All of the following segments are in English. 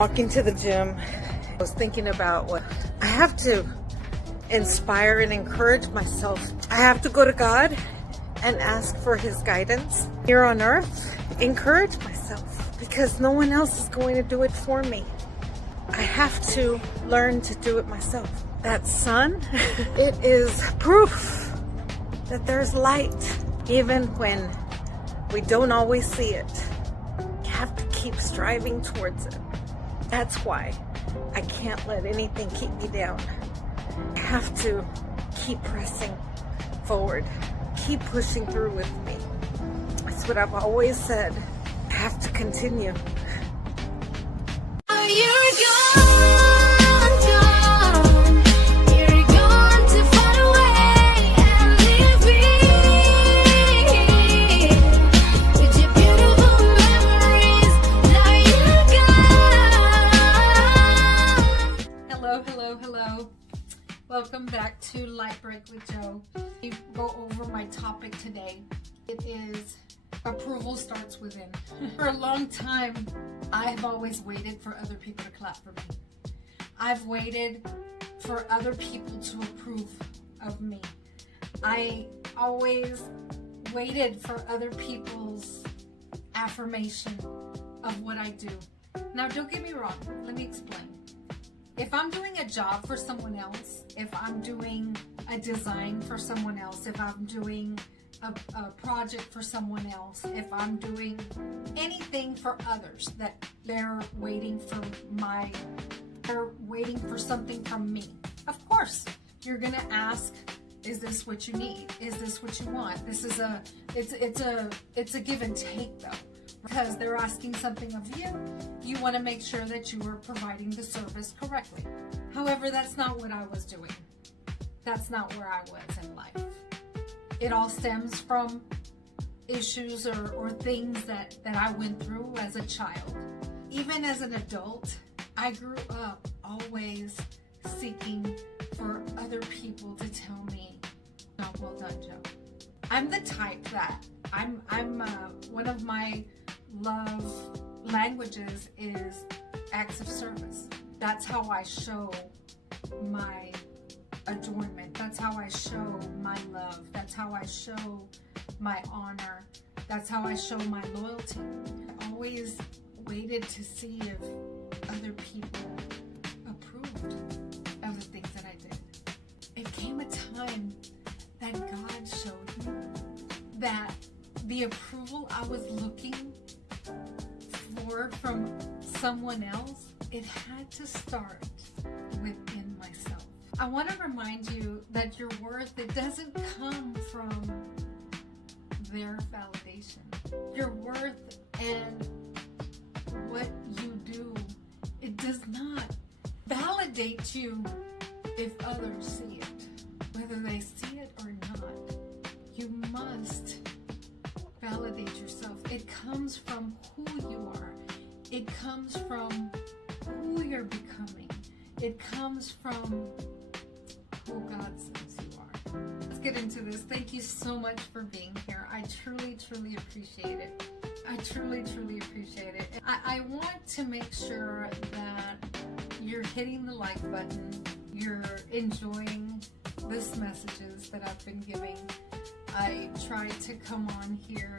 Walking to the gym, I was thinking about what I have to inspire and encourage myself. I have to go to God and ask for His guidance here on earth. Encourage myself because no one else is going to do it for me. I have to learn to do it myself. That sun, it is proof that there's light, even when we don't always see it. You have to keep striving towards it. That's why I can't let anything keep me down. I have to keep pressing forward, keep pushing through with me. That's what I've always said. I have to continue. Welcome back to Light Break with Joe. We go over my topic today. It is approval starts within. For a long time, I've always waited for other people to clap for me. I've waited for other people to approve of me. I always waited for other people's affirmation of what I do. Now, don't get me wrong. Let me explain. If I'm doing a job for someone else, if I'm doing a design for someone else, if I'm doing a project for someone else, if I'm doing anything for others that they're waiting for something from me, of course, you're gonna ask, is this what you need? Is this what you want? This is it's a give and take though. Because they're asking something of you, you want to make sure that you are providing the service correctly. However, that's not what I was doing. That's not where I was in life. It all stems from issues or things that I went through as a child. Even as an adult, I grew up always seeking for other people to tell me, "Oh, well done, Joe." I'm the type that I'm one of my love languages is acts of service. That's how I show my adornment. That's how I show my love. That's how I show my honor. That's how I show my loyalty. I always waited to see if other people approved of the things that I did. It came a time that God showed me that the approval I was looking for from someone else, it had to start within myself. I want to remind you that your worth, it doesn't come from their validation. Your worth and what you do, it does not validate you if others see it. Whether they see it or not, you must validate yourself. It comes from who you are. It comes from who you're becoming. It comes from who God says you are. Let's get into this. Thank you so much for being here. I truly, truly appreciate it. I truly, truly appreciate it. I want to make sure that you're hitting the like button. You're enjoying these messages that I've been giving. I try to come on here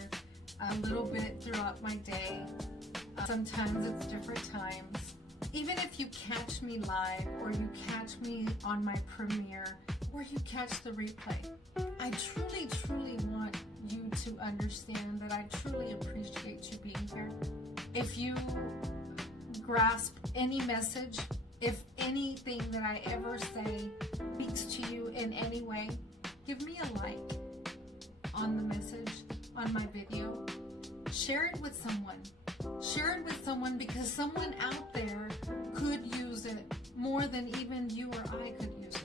a little bit throughout my day. Sometimes it's different times. Even if you catch me live or you catch me on my premiere or you catch the replay, I truly, truly want you to understand that I truly appreciate you being here. If you grasp any message, if anything that I ever say speaks to you in any way, give me a like on the message, on my video. Share it with someone. Share it with someone because someone out there could use it more than even you or I could use it.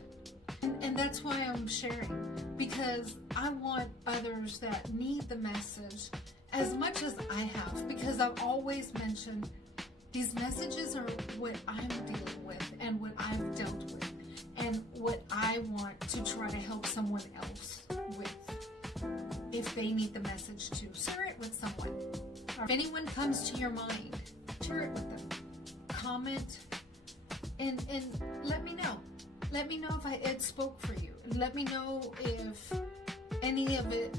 And that's why I'm sharing, because I want others that need the message as much as I have, because I've always mentioned these messages are what I'm dealing with and what I've dealt with and what I want to try to help someone else with. If they need the message too, share it with someone. If anyone comes to your mind, share it with them. Comment moment and let me know. Let me know if it spoke for you. Let me know if any of it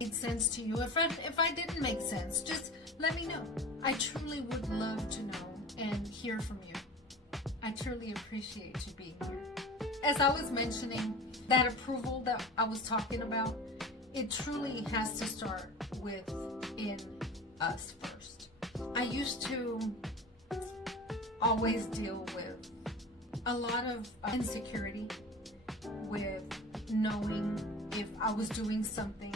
made sense to you. If I didn't make sense, just let me know. I truly would love to know and hear from you. I truly appreciate you being here. As I was mentioning, that approval that I was talking about, it truly has to start within us first. I used to always deal with a lot of insecurity with knowing if I was doing something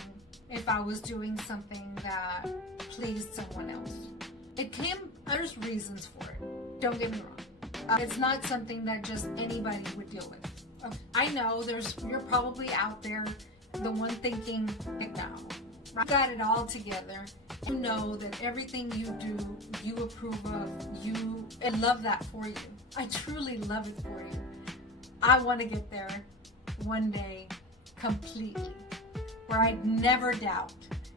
that pleased someone else. There's reasons for it. Don't get me wrong. It's not something that just anybody would deal with. I know you're probably out there, the one thinking, no, I got it all together. You know that everything you do, you approve of, I love that for you. I truly love it for you. I want to get there one day completely, where I'd never doubt,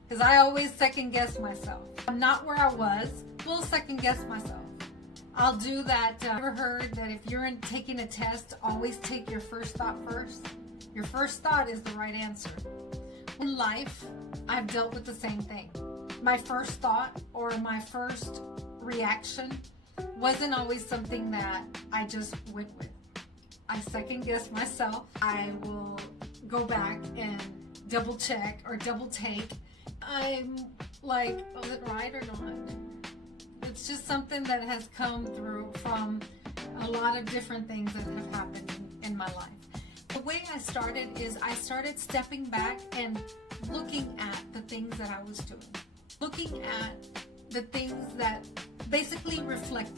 because I always second guess myself. I'm not where I was, will second guess myself. I'll do that. Ever heard that if you're taking a test, always take your first thought first? Your first thought is the right answer. In life, I've dealt with the same thing. My first thought or my first reaction wasn't always something that I just went with. I second guess myself. I will go back and double check or double take. I'm like, was it right or not? It's just something that has come through from a lot of different things that have happened in my life. The way I started is I started stepping back and looking at the things that I was doing. Looking at the things that basically reflecting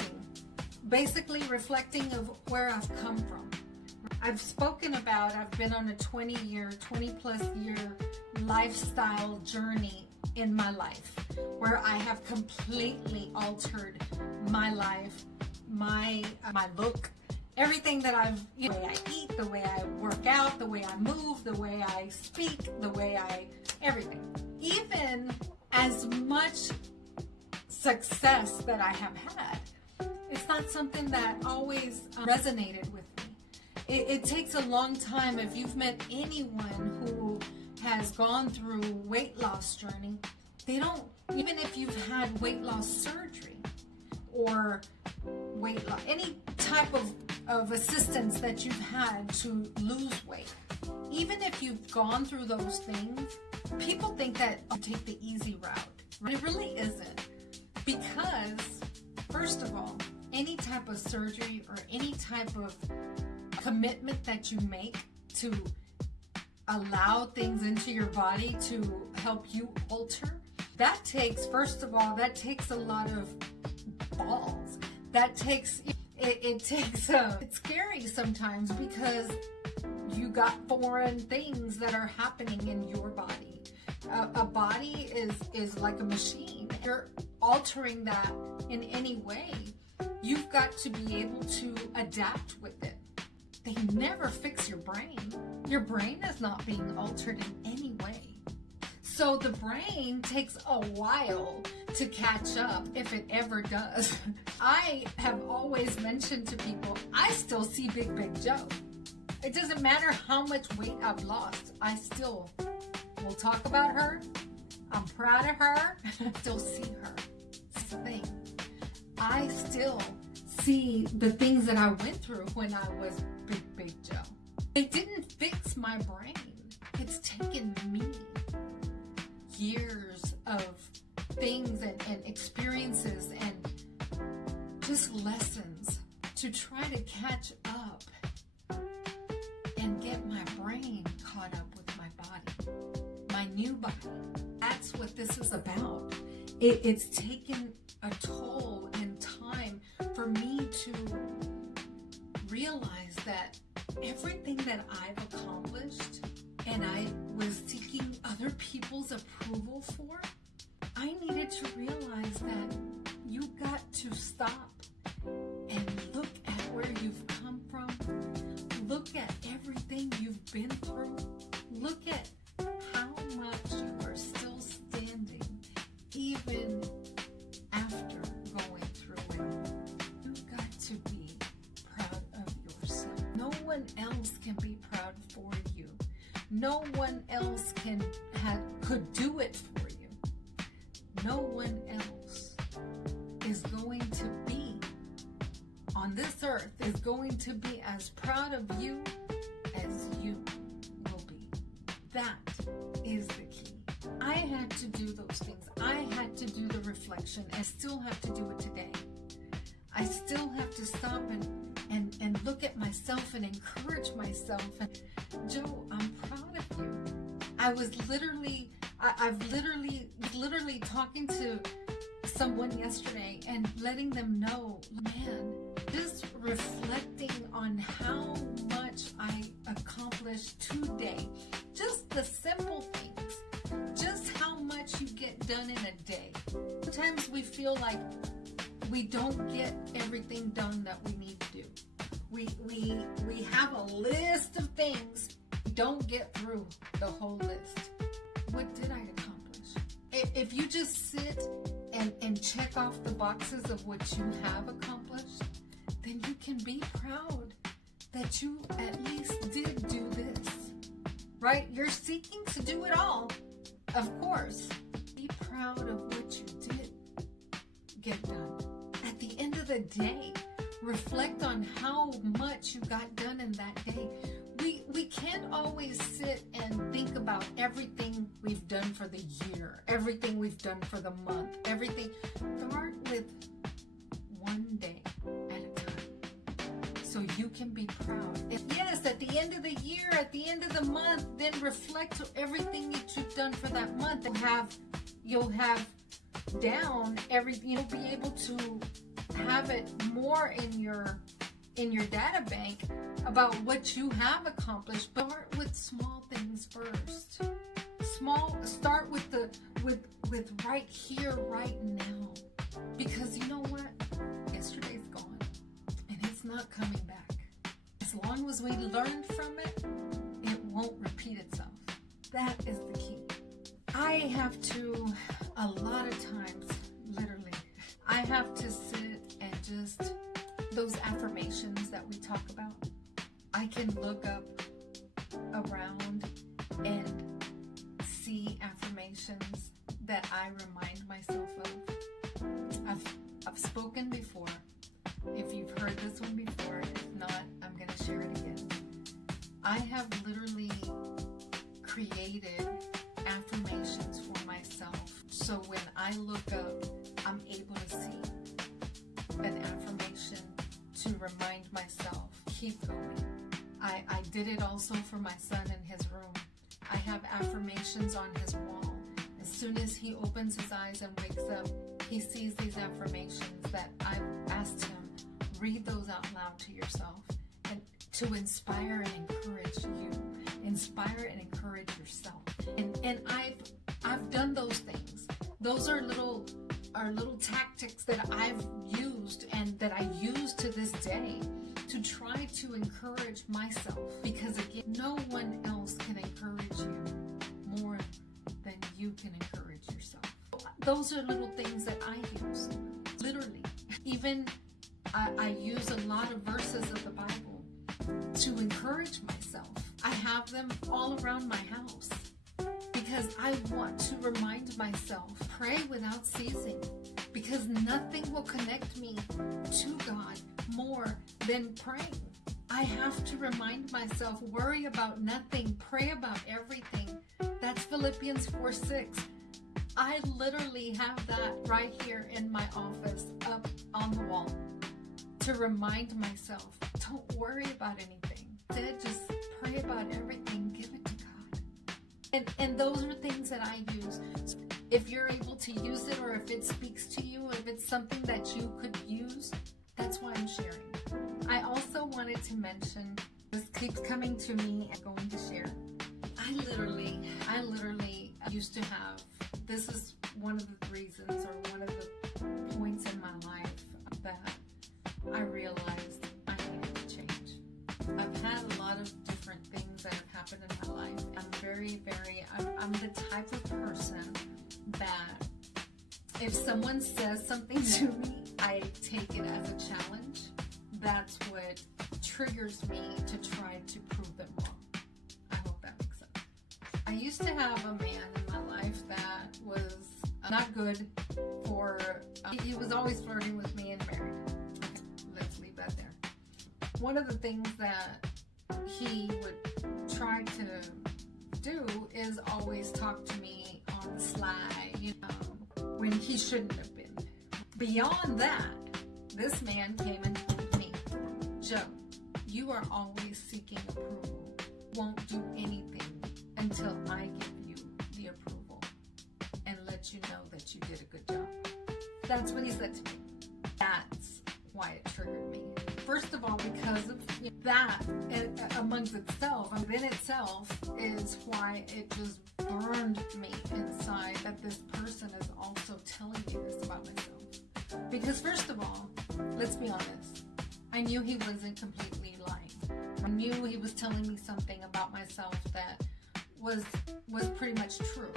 of where I've come from. I've spoken about, I've been on a 20 plus year lifestyle journey in my life where I have completely altered my life, my look, everything that the way I eat, the way I work out, the way I move, the way I speak, everything. Even as much success that I have had, it's not something that always resonated with me. It takes a long time. If you've met anyone who has gone through weight loss journey, they don't, even if you've had weight loss surgery or weight loss, any type of assistance that you've had to lose weight, even if you've gone through those things, people think that you take the easy route. It really isn't. Because, first of all, any type of surgery or any type of commitment that you make to allow things into your body to help you alter, that takes, first of all, that takes a lot of balls. That takes, it's scary sometimes because you got foreign things that are happening in your body. A body is like a machine. If you're altering that in any way, you've got to be able to adapt with it. They never fix your brain. Your brain is not being altered in any way. So the brain takes a while to catch up, if it ever does. I have always mentioned to people, I still see Big Joe. It doesn't matter how much weight I've lost. I still will talk about her. I'm proud of her. I still see her. It's the thing. I still see the things that I went through when I was Big Joe. It didn't fix my brain. It's taken me years of things and experiences and just lessons to try to catch up and get my brain caught up with my body, my new body. That's what this is about. It's taken a toll and time for me to realize that everything that I've accomplished and I was seeking other people's approval for, I needed to realize that you got to stop and look at where you've come from. Look at everything you've been through. Look at how much you are still standing even after going through it. You've got to one else can be proud for you. No one else could do it for you. No one else is going to be on this earth, is going to be as proud of you as you will be. That is the key. I had to do those things. I had to do the reflection. I still have to do it today. I still have to stop and look at myself and encourage myself. And Joe, I'm proud of you. I've literally talking to someone yesterday and letting them know, man, just reflecting on how much I accomplished today. Just the simple things. Just how much you get done in a day. Sometimes we feel like we don't get everything done that we need to do. We have a list of things. Don't get through the whole list. What did I accomplish? If you just sit and check off the boxes of what you have accomplished, then you can be proud that you at least did do this. Right? You're seeking to do it all, of course. Be proud of what you did get done. At the end of the day, reflect on how much you got done in that day. We can't always sit and think about everything we've done for the year, everything we've done for the month, everything. Start with one day at a time so you can be proud. And yes, at the end of the year, at the end of the month, then reflect on everything that you've done for that month. You'll have down everything. You'll be able to have it more in your data bank about what you have accomplished. But start with small things first. Start with right here, right now. Because you know what? Yesterday's gone and it's not coming back. As long as we learn from it, it won't repeat itself. That is the key. I have to, a lot of times, literally, I have to sit and just, those affirmations that we talk about, I can look up around and see affirmations that I remind myself of. I've spoken before. If you've heard this one before, if not, I'm going to share it again. I have literally created affirmations for myself. So when I look up, I'm able to see an affirmation to remind myself, keep going. I did it also for my son in his room. I have affirmations on his wall. As soon as he opens his eyes and wakes up, he sees these affirmations that I've asked him, read those out loud to yourself and to inspire and encourage you. Inspire and encourage yourself. And I've done those things. Those are little tactics that I've used and that I use to this day to try to encourage myself, because again, no one else can encourage you more than you can encourage yourself. Those are little things that I use, literally. Even I use a lot of verses of the Bible to encourage myself. I have them all around my house because I want to remind myself, pray without ceasing, because nothing will connect me to God more than praying. I have to remind myself, worry about nothing, pray about everything. That's Philippians 4:6. I literally have that right here in my office up on the wall to remind myself, don't worry about anything. Instead, just pray about everything, give it to God. And those are things that I use. So if you're able to use it, or if it speaks to you, if it's something that you could use, that's why I'm sharing. I also wanted to mention, this keeps coming to me and going to share. I literally used to have, this is one of the reasons, or one of the points in my life that I realized I needed to change. I've had a lot of different things that have happened in my life. I'm the type of person that if someone says something to me, I take it as a challenge. That's what triggers me to try to prove them wrong. I hope that makes sense. I used to have a man in my life that was not good for, he was always flirting with me and married. Okay, let's leave that there. One of the things that he would try to do is always talk to me on the sly, when he shouldn't have been. Beyond that, this man came and told me, Joe, you are always seeking approval. Won't do anything until I give you the approval and let you know that you did a good job. That's what he said to me. That's why it triggered me. First of all, because of that, amongst itself, within itself, is why it just burned me inside that this person is also telling me this about myself. Because first of all, let's be honest, I knew he wasn't completely lying. I knew he was telling me something about myself that was pretty much true.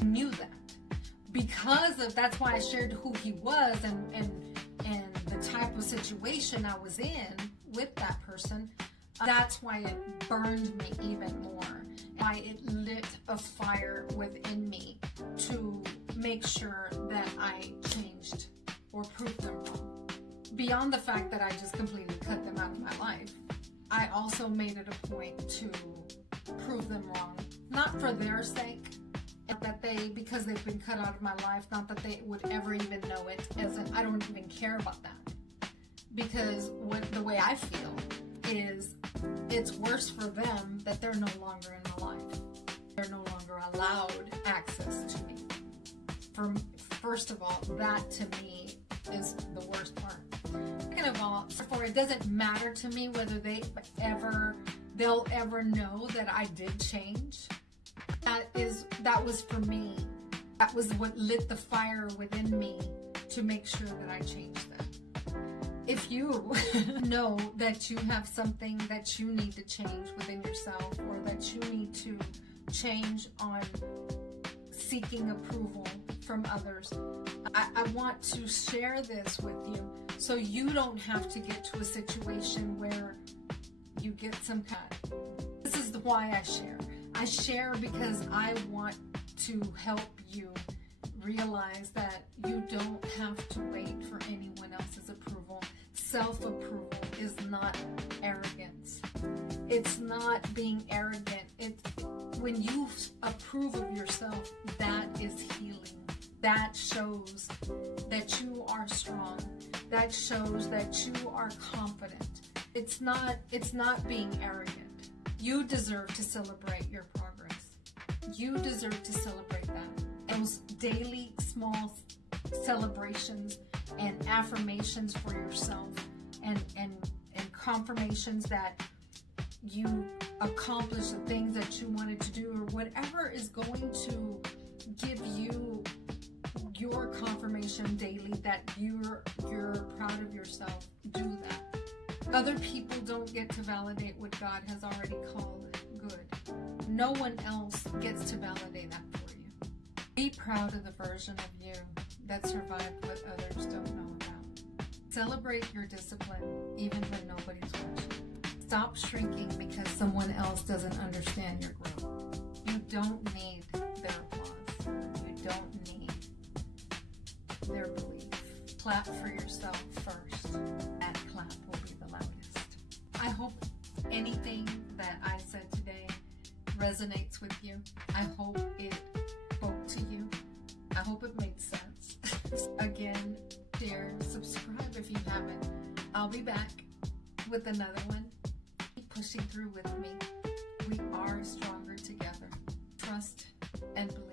I knew that. Because of, that's why I shared who he was and the type of situation I was in with that person. That's why it burned me even more. Why it lit a fire within me to make sure that I changed or proved them wrong. Beyond the fact that I just completely cut them out of my life, I also made it a point to prove them wrong. Not for their sake, that because they've been cut out of my life, not that they would ever even know it, I don't even care about that. Because the way I feel is it's worse for them that they're no longer in my life. They're no longer allowed access to me. First of all, that to me is the worst part. Second of all, therefore, it doesn't matter to me whether they'll ever know that I did change. That was for me. That was what lit the fire within me to make sure that I changed that. If you know that you have something that you need to change within yourself, or that you need to change on seeking approval from others, I want to share this with you so you don't have to get to a situation where you get some kind. This is why I share. I share because I want to help you realize that you don't have to wait for anyone else's approval. Self-approval is not arrogance. It's not being arrogant. When you approve of yourself, that is healing. That shows that you are strong. That shows that you are confident. It's not being arrogant. You deserve to celebrate your progress. You deserve to celebrate that. Those daily small celebrations and affirmations for yourself and confirmations that you accomplished the things that you wanted to do, or whatever is going to give you your confirmation daily that you're proud of yourself. Do that. Other people don't get to validate what God has already called good. No one else gets to validate that for you. Be proud of the version of you that survived what others don't know about. Celebrate your discipline even when nobody's watching. Stop shrinking because someone else doesn't understand your growth. You don't need their applause. You don't need their belief. Clap for yourself first. That clap will be the loudest. I hope anything that I said today resonates with you. I hope it spoke to you. I hope it made sense. Again, share, subscribe if you haven't. I'll be back with another one. Keep pushing through with me. We are stronger together. Trust and believe.